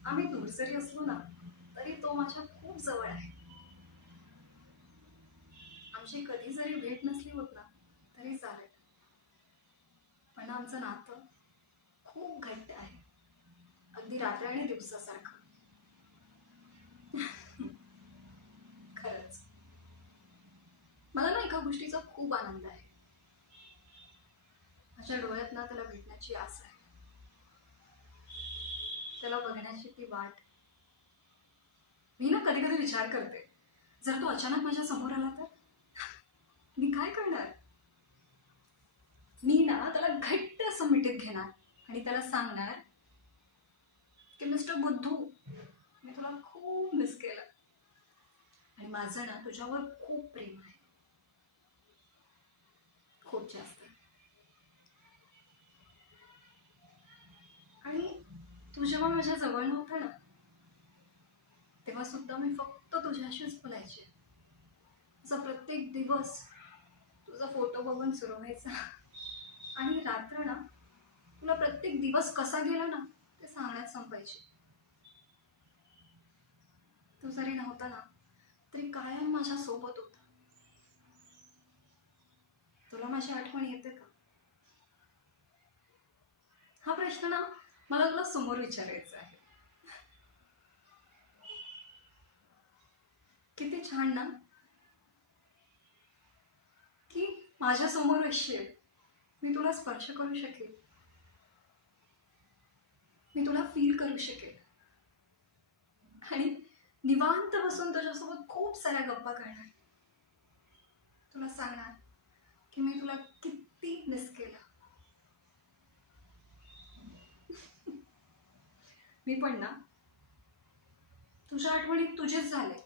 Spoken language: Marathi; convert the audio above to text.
आम्ही दूर जरी असलो ना तरी तो माझ्या खूप जवळ आहे. आमची कधी जरी भेट नसली होत ना तरी चालेल, पण आमचं नातं खूप घट्ट आहे, अगदी रात्र आणि दिवसासारखं. खरंच मला ना एका गोष्टीचा खूप आनंद आहे. माझ्या डोळ्यात ना त्याला भेटण्याची आस आहे, त्याला बघण्याची ती वाट. मी ना कधी कधी विचार करते, जर तो अचानक माझ्या समोर आला तर मी काय करणार. मी ना त्याला घट्ट असं मिठीत घेणार आणि त्याला सांगणार की मिस्टर बुद्धू, मी तुला खूप मिस केलं आणि माझं ना तुझ्यावर खूप प्रेम आहे, खूप जास्त. आणि तू जेव्हा माझ्या जवळ नव्हता ना तेव्हा सुद्धा मी फक्त तुझ्याशीच बोलायचे. तुझा प्रत्येक दिवस तुझा फोटो बघून सुरू व्हायचा आणि रात्र ना तुला प्रत्येक दिवस कसा गेला ना ते सांगण्यात संपायची. तू जरी नव्हता ना तरी कायम माझ्या सोबत होता. तुला माझी आठवण येते का? हा प्रश्न ना मला तुला समोर विचारायचा आहे. किती छान ना की माझ्या समोर असशील, मी तुला स्पर्श करू शकेल, मी तुला फील करू शकेल आणि निवांत बसून तुझ्यासोबत खूप साऱ्या गप्पा करणार, तुला सांगणार की मी तुला किती मिस केलं. मी पण ना तुझ्या आठवणीत तुझेच झाले.